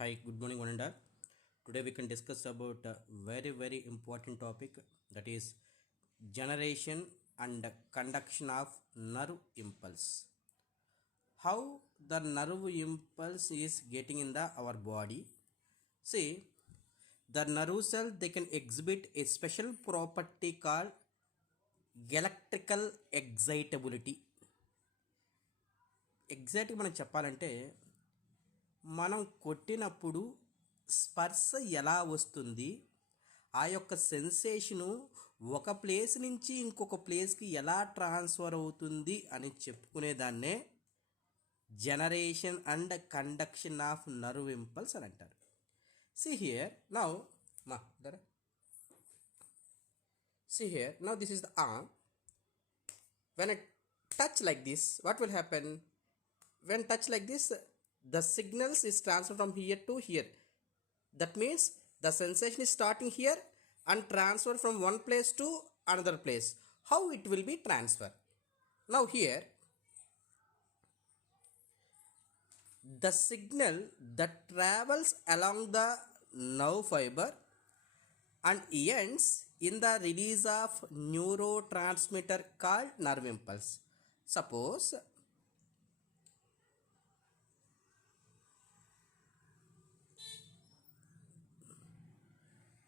Hi, good morning, one and all. Today we can discuss about a very important topic, that is generation and conduction of nerve impulse. How the nerve impulse is getting in the our body. See, the nerve cell they can exhibit a special property called electrical excitability. ఎగ్జాక్ట్గా మనం చెప్పాలంటే మనం కొట్టినప్పుడు స్పర్శ ఎలా వస్తుంది, ఆ యొక్క సెన్సేషను ఒక ప్లేస్ నుంచి ఇంకొక ప్లేస్కి ఎలా ట్రాన్స్ఫర్ అవుతుంది అని చెప్పుకునేదాన్నే generation and conduction of nerve impulse అని అంటారు. సి హియర్ నౌ మా దర see here now this is the arm. When I touch like this, what will happen? When touch like this, the signals is transferred from here to here. That means the sensation is starting here and transferred from one place to another place. How it will be transferred? Now here, the signal that travels along the nerve fiber and ends in the release of neurotransmitter called nerve impulse. Suppose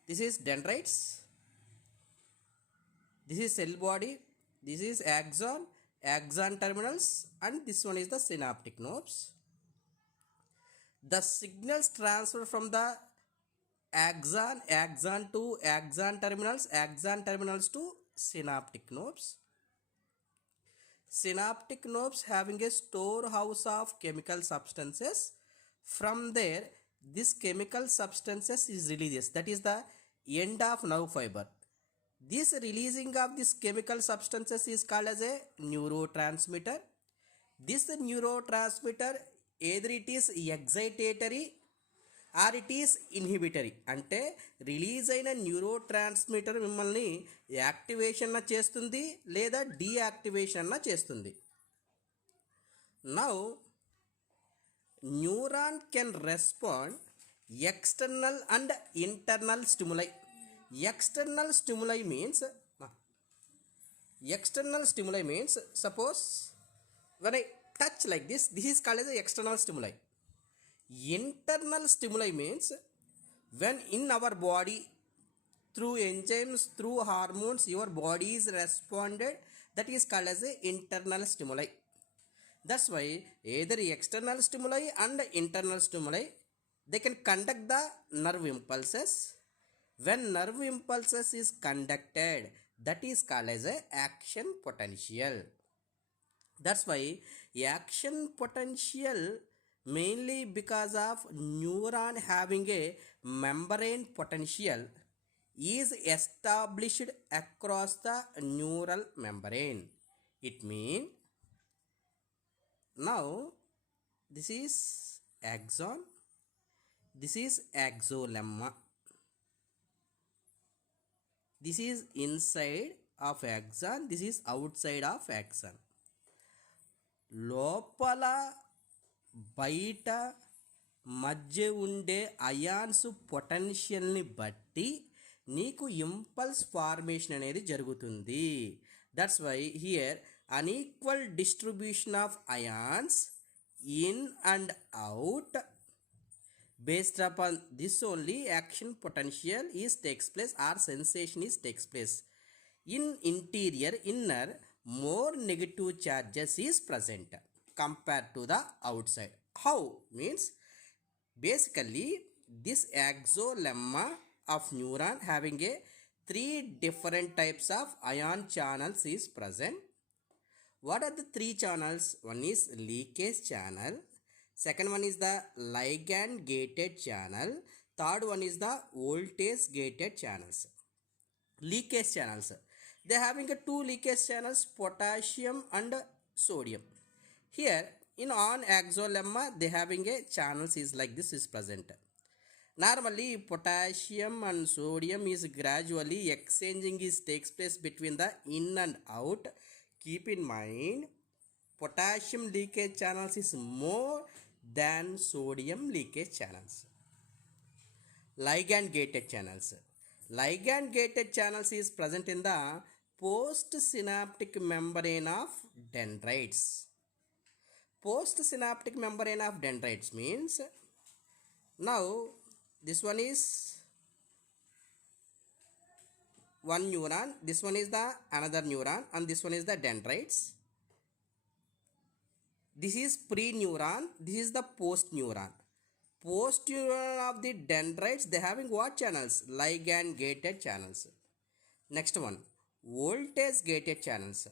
this is dendrites, this is cell body, this is axon terminals, and this one is the synaptic nerves. The signals transfer from the axon to axon terminals to synaptic nerves. Synaptic nerves having a storehouse of chemical substances. From there, this chemical substances is releases. That is the end of nerve fiber. This releasing of this chemical substances is called as a neurotransmitter. This neurotransmitter either it is excitatory or it is inhibitory. అంటే release అయిన neurotransmitter మిమ్మల్ని activation చేస్తుంది లేదా deactivation చేస్తుంది. Now neuron can respond external and internal stimuli. External stimuli means suppose when I touch like this is called as a external stimuli. Internal stimuli means when in our body through enzymes, through hormones, your body is responded, that is called as a internal stimuli. That's why either external stimuli and internal stimuli they can conduct the nerve impulses. When nerve impulses is conducted, that is called as a action potential. That's why action potential mainly because of neuron having a membrane potential is established across the neural membrane. It means now this is axon, this is axolemma, this is inside of axon, this is outside of axon. లోపల బయట మధ్య ఉండే ions పొటెన్షియల్ని బట్టి నీకు impulse formation అనేది జరుగుతుంది. That's why here unequal distribution of ions in and out based upon this only action potential is takes place or sensation is takes place. In inner more negative charges is present compared to the outside. How means basically this axolemma of neuron having a 3 different types of ion channels is present. What are the 3 channels? One is leakage channel, second one is the ligand gated channel, third one is the voltage gated channels. Leakage channels, they having a 2 leakage channels, potassium and sodium. Here in on axolemma they having a channels is like this is present. Normally potassium and sodium is gradually exchanging is takes place between the in and out. Keep in mind potassium leakage channels is more than sodium leakage channels. ligand gated channels. Ligand gated channels is present in the postsynaptic membrane of dendrites. Postsynaptic membrane of dendrites means, now this one is one neuron, this one is the another neuron, and this one is the dendrites. This is pre-neuron, this is the post-neuron. Post-neuron of the dendrites, they having what channels? Ligand gated channels. Next one, voltage gated channels.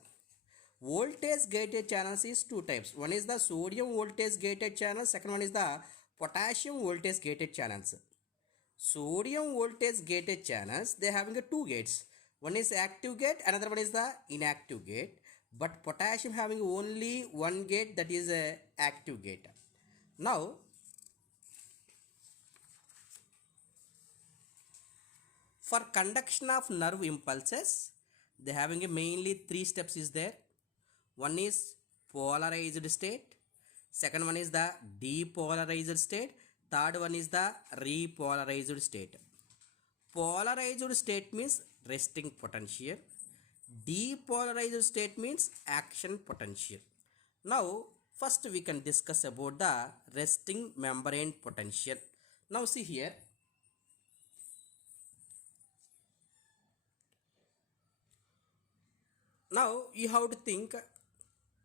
Voltage gated channels is two types. One is the sodium voltage gated channel, second one is the potassium voltage gated channels. Sodium voltage gated channels, they having a two gates. One is active gate, another one is the inactive gate. But potassium having only one gate, that is a active gate. Now for conduction of nerve impulses, they having a mainly three steps is there. One is polarized state, second one is the depolarized state, third one is the repolarized state. Polarized state means resting potential, depolarized state means action potential. Now first we can discuss about the resting membrane potential. Now see here, now you have to think,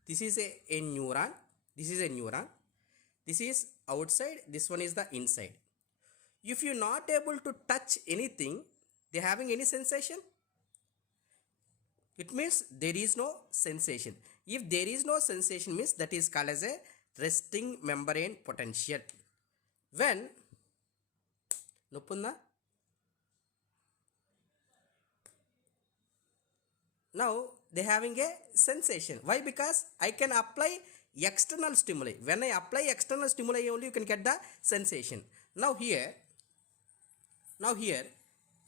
this is a neuron, this is a neuron, this is outside, this one is the inside. If you not able to touch anything, they having any sensation? It means there is no sensation. If there is no sensation means that is called as a resting membrane potential. When noppunna, now they having a sensation. Why? Because I can apply external stimuli. When I apply external stimuli only you can get the sensation. Now here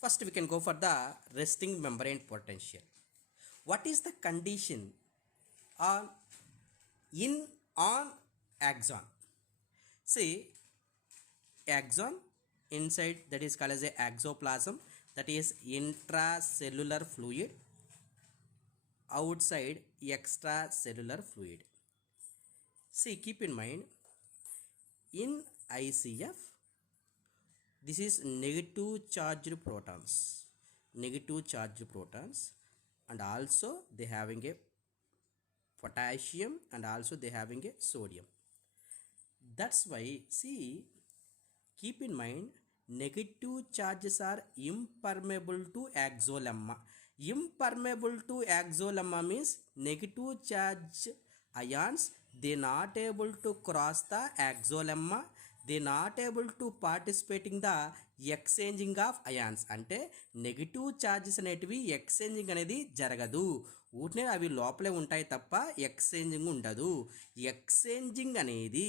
first we can go for the resting membrane potential. What is the condition on axon? See, axon inside, that is called as a axoplasm, that is intracellular fluid, outside extracellular fluid. See, keep in mind, in ICF, this is negative charged protons, and also they having a potassium and also they having a sodium. That's why, see, keep in mind, negative charges are impermeable to axolemma. Impermeable to axolemma means negative charge ions, they not able to cross the axolemma, they not able to participate in the exchanging of ions. అంటే negative charges అనేటివి exchanging అనేది జరగదు, ఊరినే అవి లోపలే ఉంటాయి తప్ప exchanging ఉండదు. ఎక్స్చేంజింగ్ అనేది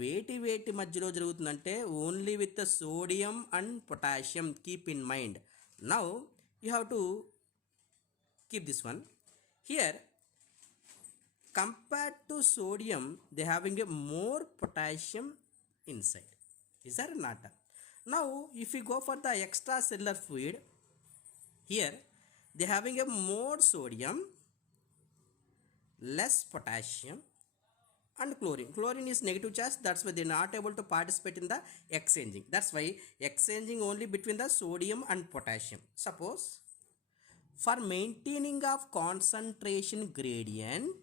వేటి మధ్యలో జరుగుతుందంటే only with sodium and potassium. Keep in mind. Now you have to keep this one here. Compared to sodium, they having a more potassium inside. Is that not? Now if you go for the extracellular fluid, here they having a more sodium, less potassium, and chlorine is negative charge, that's why they are not able to participate in the exchanging. That's why exchanging only between the sodium and potassium. Suppose for maintaining of concentration gradient,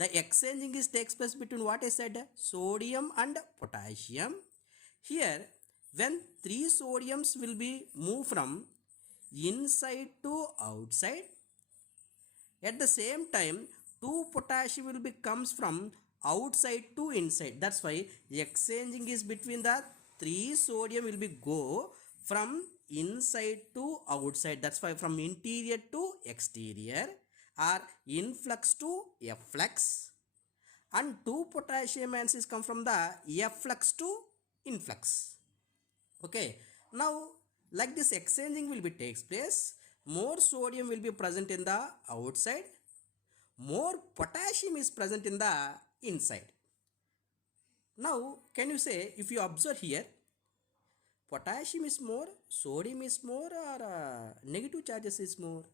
the exchanging is takes place between what I said, sodium and potassium. Here when three sodiums will be moved from inside to outside, at the same time two potassium will be comes from outside to inside. That's why exchanging is between the three sodium will be go from inside to outside. That's why from interior to exterior, or influx to efflux, and two potassium ions is come from the efflux to influx. Okay, now like this exchanging will be takes place, more sodium will be present in the outside, more potassium is present in the inside. Now can you say, if you observe here, potassium is more, sodium is more, or negative charges is more?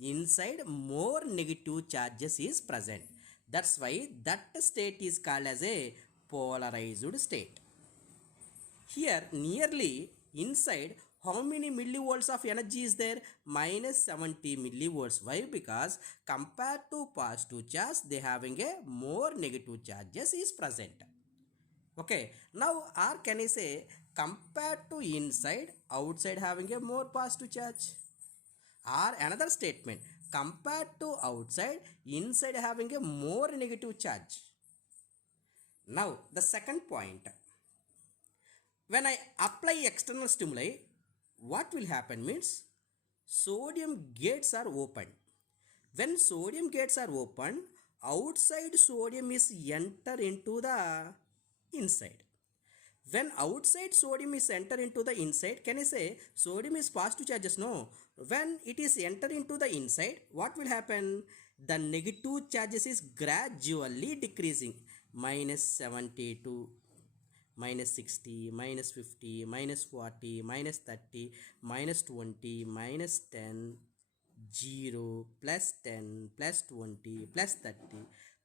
Inside more negative charges is present. That's why that state is called as a polarized state. Here nearly inside how many millivolts of energy is there? Minus 70 millivolts. Why? Because compared to positive charge, they having a more negative charges is present. Okay, now or can I say compared to inside, outside having a more positive charge? Or another statement, compared to outside, inside having a more negative charge. Now the second point, when I apply external stimuli, what will happen means sodium gates are open. When sodium gates are open, outside sodium is enter into the inside. When outside sodium is enter into the inside, can I say sodium is positive charges? No. When it is enter into the inside, what will happen? The negative charges is gradually decreasing. Minus 72, minus 60, minus 50, minus 40, minus 30, minus 20, minus 10, 0, plus 10, plus 20, plus 30,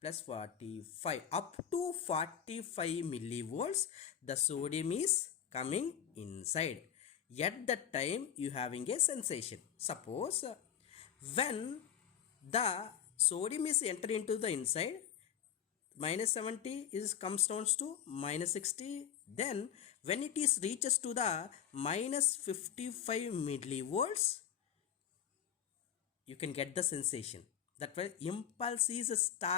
plus 45, up to 45 millivolts the sodium is coming inside. At that time you having a sensation. Suppose when the sodium is enter into the inside, minus 70 is comes down to minus 60, then when it is reaches to the minus 55 millivolts, you can get the sensation. That way impulse is start